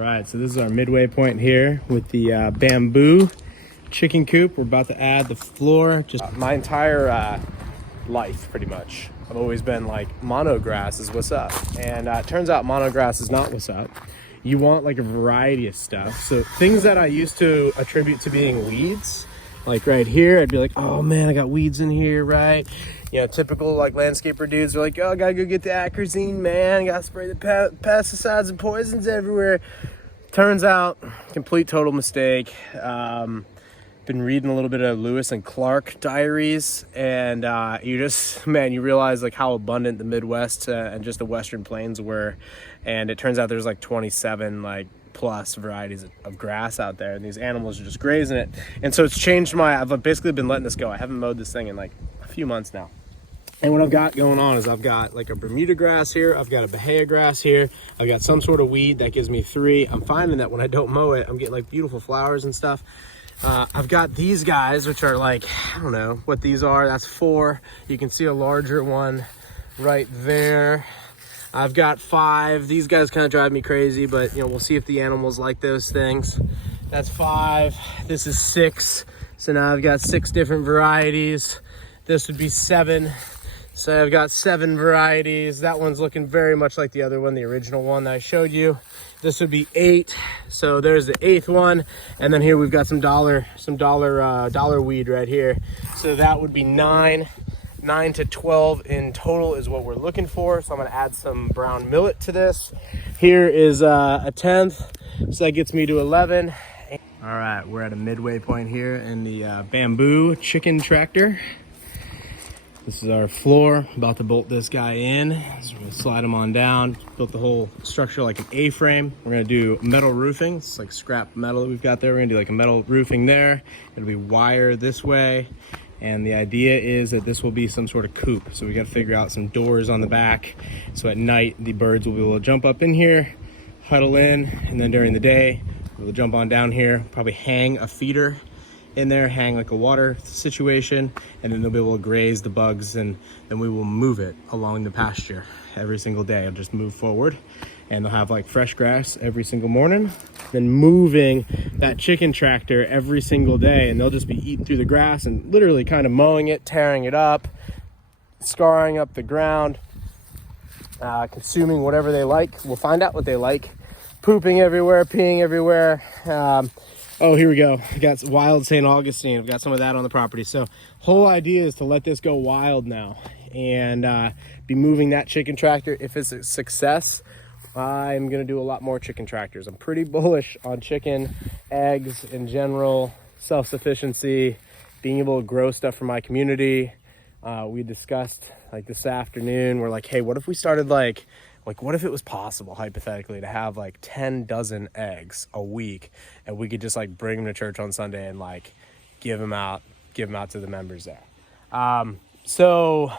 All right, so this is our midway point here with the bamboo chicken coop. We're about to add the floor. Just my entire life, pretty much, I've always been like, monograss is what's up. And it turns out monograss is not what's up. You want like a variety of stuff. So things that I used to attribute to being weeds, like right here, I'd be like, oh man, I got weeds in here, right? You know, typical like landscaper dudes are like, oh, I gotta go get the atrazine, man. Gotta spray the pesticides and poisons everywhere. Turns out, complete total mistake. Been reading a little bit of Lewis and Clark diaries, and you just, man, you realize like how abundant the Midwest and just the Western Plains were. And it turns out there's like 27 like plus varieties of grass out there, and these animals are just grazing it. And so it's changed I've basically been letting this go. I haven't mowed this thing in like a few months now. And what I've got going on is I've got like a Bermuda grass here, I've got a Bahia grass here, I've got some sort of weed that gives me 3. I'm finding that when I don't mow it, I'm getting like beautiful flowers and stuff. I've got these guys, which are like, I don't know what these are. That's 4. You can see a larger one right there. I've got 5. These guys kind of drive me crazy, but you know, we'll see if the animals like those things. That's 5. This is 6. So now I've got 6 different varieties. This would be 7. So I've got 7 varieties. That one's looking very much like the other one, the original one that I showed you. This would be 8. So there's the 8th one. And then here we've got some dollar weed right here. So that would be 9. 9 to 12 in total is what we're looking for. So I'm gonna add some brown millet to this. Here is a 10th. So that gets me to 11. All right, we're at a midway point here in the bamboo chicken tractor. This is our floor, about to bolt this guy in. So we're gonna slide him on down. Built the whole structure like an A-frame. We're gonna do metal roofing. It's like scrap metal that we've got there. We're gonna do like a metal roofing there. It'll be wire this way. And the idea is that this will be some sort of coop. So we gotta figure out some doors on the back. So at night, the birds will be able to jump up in here, huddle in, and then during the day, we'll jump on down here, probably hang a feeder in there, hang like a water situation, and then they'll be able to graze the bugs, and then we will move it along the pasture every single day. I'll just move forward, and they'll have like fresh grass every single morning. Then moving that chicken tractor every single day, and they'll just be eating through the grass and literally kind of mowing it, tearing it up, scarring up the ground, consuming whatever they like. We'll find out what they like. Pooping everywhere, peeing everywhere. Oh, here we go. I got wild St. Augustine. I've got some of that on the property. So whole idea is to let this go wild now and be moving that chicken tractor. If it's a success, I'm going to do a lot more chicken tractors. I'm pretty bullish on chicken, eggs in general, self-sufficiency, being able to grow stuff for my community. We discussed like this afternoon, we're like, hey, what if we started like what if it was possible, hypothetically, to have like 10 dozen eggs a week, and we could just like bring them to church on Sunday and like give them out to the members there. So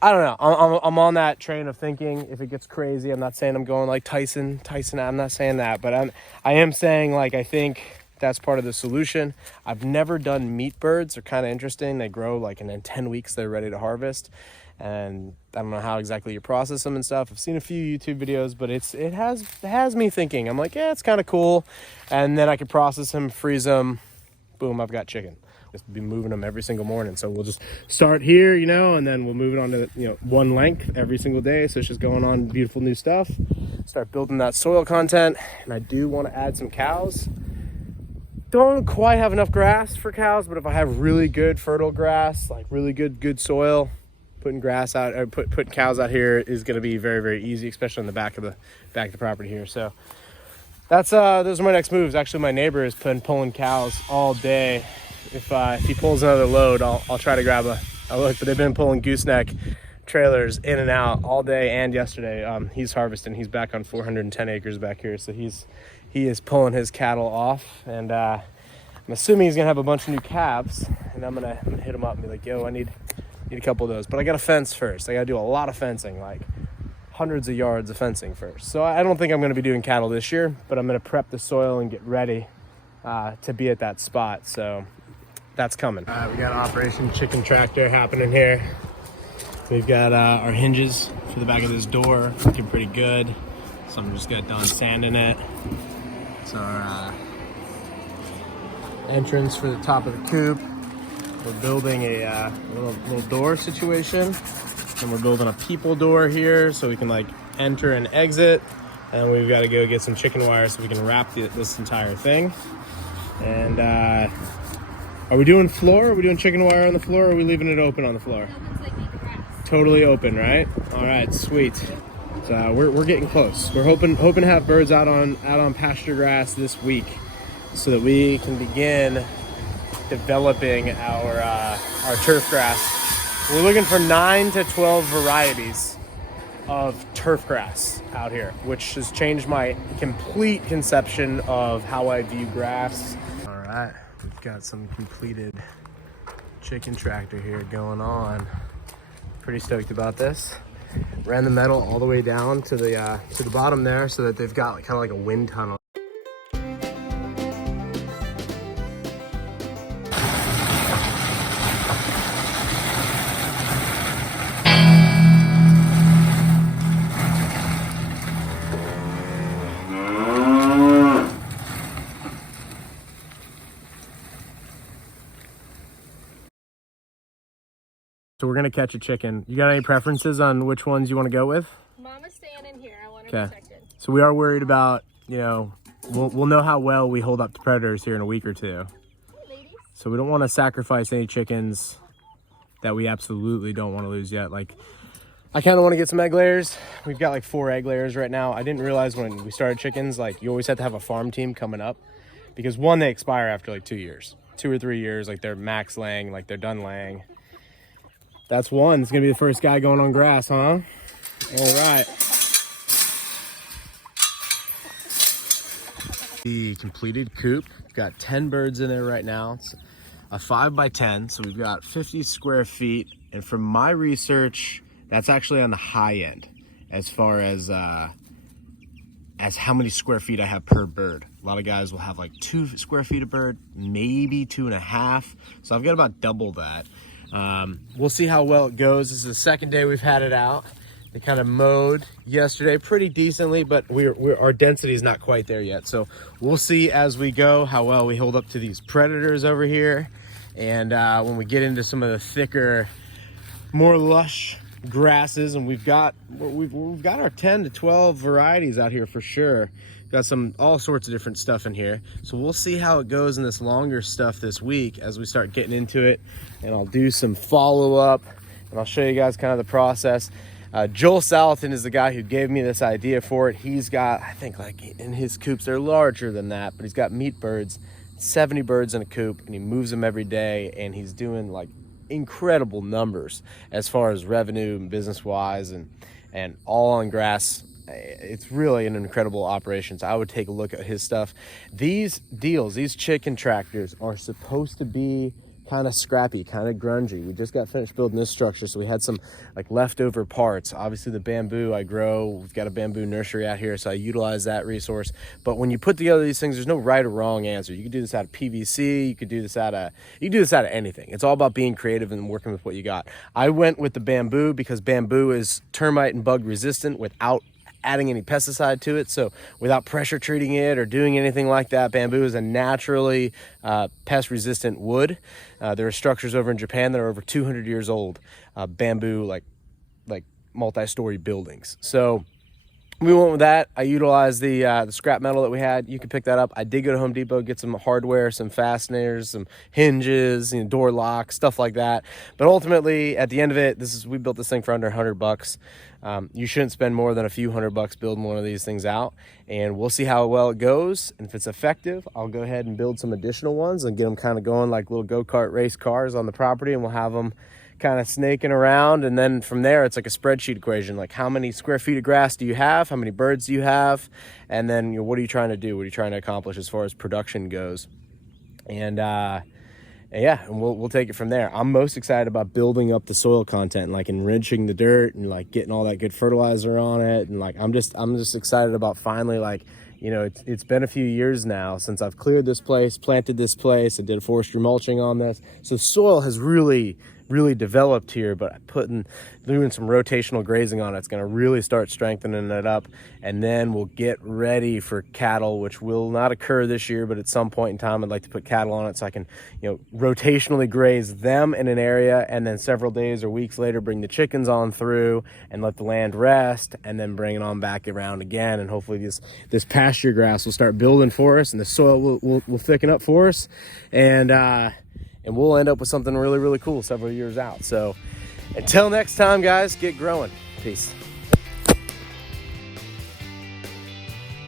I don't know. I'm on that train of thinking. If it gets crazy, I'm not saying I'm going like Tyson. I'm not saying that, but I am saying like I think that's part of the solution. I've never done meat birds. They're kind of interesting. They grow like, and in 10 weeks they're ready to harvest. And I don't know how exactly you process them and stuff. I've seen a few YouTube videos, but it has me thinking. I'm like, yeah, it's kind of cool. And then I could process them, freeze them. Boom, I've got chicken. Just be moving them every single morning. So we'll just start here, you know, and then we'll move it on to, you know, one length every single day. So it's just going on beautiful new stuff. Start building that soil content. And I do want to add some cows. Don't quite have enough grass for cows, but if I have really good fertile grass, like really good soil, putting grass out or putting cows out here is going to be very, very easy, especially on the back of the property here. So that's those are my next moves. Actually, my neighbor has been pulling cows all day. If he pulls another load, I'll try to grab a look. But they've been pulling gooseneck trailers in and out all day and yesterday. He's harvesting. He's back on 410 acres back here, so he is pulling his cattle off, and I'm assuming he's gonna have a bunch of new calves, and I'm gonna hit him up and be like, yo, I need a couple of those, but I gotta fence first. I gotta do a lot of fencing, like hundreds of yards of fencing first. So I don't think I'm gonna be doing cattle this year, but I'm gonna prep the soil and get ready to be at that spot. So that's coming. We got Operation Chicken Tractor happening here. We've got our hinges for the back of this door looking pretty good. So I'm just got done sanding it. That's our entrance for the top of the coop. We're building a little door situation, and we're building a people door here so we can like enter and exit. And we've got to go get some chicken wire so we can wrap this entire thing. And are we doing floor? Are we doing chicken wire on the floor, or are we leaving it open on the floor? Totally open, right? All right, sweet. So we're getting close. We're hoping to have birds out on pasture grass this week, so that we can begin developing our turf grass. We're looking for 9 to 12 varieties of turf grass out here, which has changed my complete conception of how I view grass. All right, we've got some completed chicken tractor here going on. Pretty stoked about this. Ran the metal all the way down to the bottom there, so that they've got kind of like a wind tunnel. So we're gonna catch a chicken. You got any preferences on which ones you want to go with? Mama's staying in here. I want her protected. So we are worried about, we'll know how well we hold up to predators here in a week or two. Hey, ladies. So we don't want to sacrifice any chickens that we absolutely don't want to lose yet. Like, I kind of want to get some egg layers. We've got like 4 egg layers right now. I didn't realize when we started chickens, like you always have to have a farm team coming up, because one, they expire after like 2 years, 2 or 3 years, like they're max laying, like they're done laying. That's one. It's gonna be the first guy going on grass, huh? All right. The completed coop. We've got 10 birds in there right now. It's a 5x10, so we've got 50 square feet. And from my research, that's actually on the high end as far as how many square feet I have per bird. A lot of guys will have like 2 square feet a bird, maybe 2.5. So I've got about double that. We'll see how well it goes. This is the second day we've had it out. They kind of mowed yesterday pretty decently, but our density is not quite there yet. So we'll see as we go how well we hold up to these predators over here. And when we get into some of the thicker, more lush grasses, and we've got our 10 to 12 varieties out here for sure. Got all sorts of different stuff in here. So we'll see how it goes in this longer stuff this week as we start getting into it. And I'll do some follow-up, and I'll show you guys kind of the process. Joel Salatin is the guy who gave me this idea for it. He's got, I think like in his coops, they're larger than that, but he's got meat birds, 70 birds in a coop, and he moves them every day, and he's doing like incredible numbers as far as revenue and business-wise, and all on grass. It's really an incredible operation. So I would take a look at his stuff. These chicken tractors are supposed to be kind of scrappy, kind of grungy. We just got finished building this structure, so we had some like leftover parts. Obviously the bamboo I grow, we've got a bamboo nursery out here, so I utilize that resource. But when you put together these things, there's no right or wrong answer. You can do this out of PVC, you could do this out of anything. It's all about being creative and working with what you got. I went with the bamboo because bamboo is termite and bug resistant without adding any pesticide to it. So without pressure treating it or doing anything like that, bamboo is a naturally pest resistant wood. There are structures over in Japan that are over 200 years old, bamboo like multi-story buildings. So we went with that. I utilized the scrap metal that we had. You can pick that up. I did go to Home Depot, get some hardware, some fasteners, some hinges, door locks, stuff like that. But ultimately, at the end of it, we built this thing for under $100. You shouldn't spend more than a few $100 building one of these things out, and we'll see how well it goes. And if it's effective, I'll go ahead and build some additional ones and get them kind of going like little go-kart race cars on the property, and we'll have them kind of snaking around. And then from there, it's like a spreadsheet equation, like how many square feet of grass do you have, how many birds do you have, and then what are you trying to do, what are you trying to accomplish as far as production goes. And yeah, and we'll take it from there. I'm most excited about building up the soil content, like enriching the dirt and like getting all that good fertilizer on it. And like I'm just excited about finally, like, it's been a few years now since I've cleared this place, planted this place, I did a forestry mulching on this. So the soil has really really developed here, but doing some rotational grazing on it's going to really start strengthening it up. And then we'll get ready for cattle, which will not occur this year, but at some point in time I'd like to put cattle on it so I can, you know, rotationally graze them in an area, and then several days or weeks later bring the chickens on through and let the land rest, and then bring it on back around again. And hopefully this pasture grass will start building for us, and the soil will thicken up for us, and we'll end up with something really, really cool several years out. So until next time, guys, get growing. Peace.